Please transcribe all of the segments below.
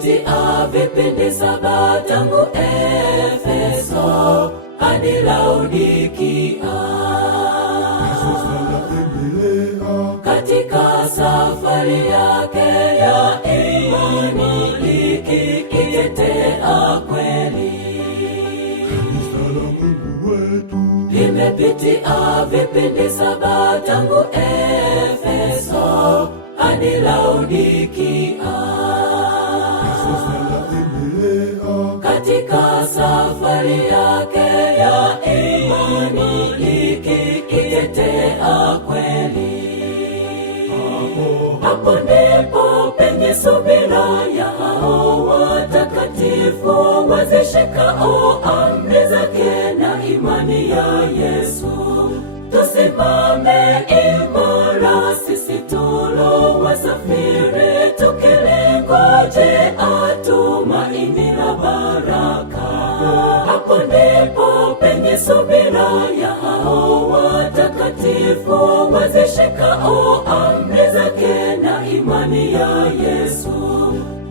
Nimepitia vipindi 7 tangu Efeso hadi Laodikia. Katika safari yake ya imani ikitetea kweli. Nimepitia vipindi 7 tangu Efeso hadi Laodikia. Katika safari yake ya imani ikitetea kweli. Hapo ndipo penye subira ya hao watakatifu wazishikao amri zake na imani ya Yesu. Tusimame imara sisi tulo wasafiri, tukilingoje tumaini la baraka. Hapo ndipo penye subira ya hao watakatifu wazishikao amri zake na imani ya Yesu.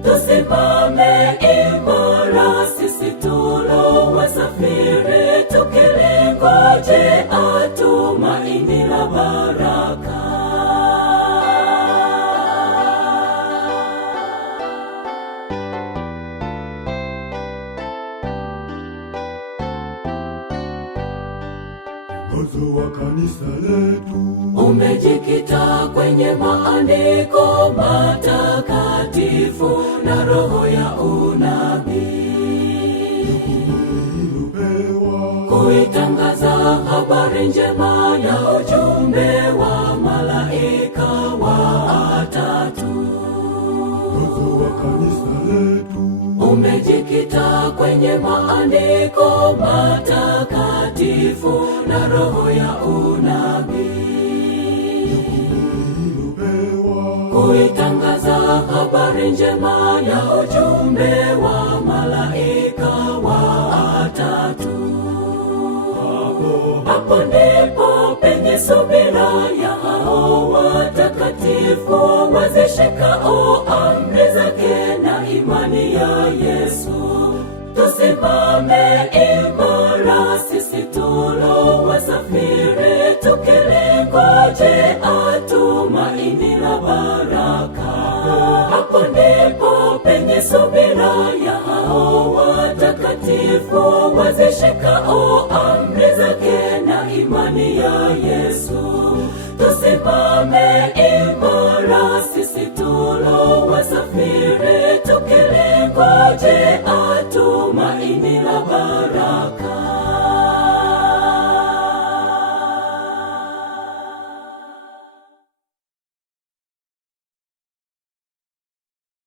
Tusimame imara sisi tulo wasafiri, tukilingoje tumaini la baraka. Mwongozo wa kanisa letu umejikita kwenye maandiko matakatifu na roho ya unabii, kuitangaza habari njema ya ujumbe wa malaika wa tatu. Mwongozo wa kanisa letu umejikita kwenye maandiko matakatifu na roho ya unabii, kuitangaza habari njema ya ujumbe wa malaika wa tatu. Hapo ndipo penye subira ya hao watakatifu wazishikao amri zake na imani ya Yesu. Tusimame imara sisi tulo wasafiri, tukilingoje tumaini la baraka. Hapo ndipo penye subira ya hao watakatifu wazishikao amri zake na imani ya Yesu. Tusimame imara sisi tulo wasafiri, tukilingoje tumaini la baraka.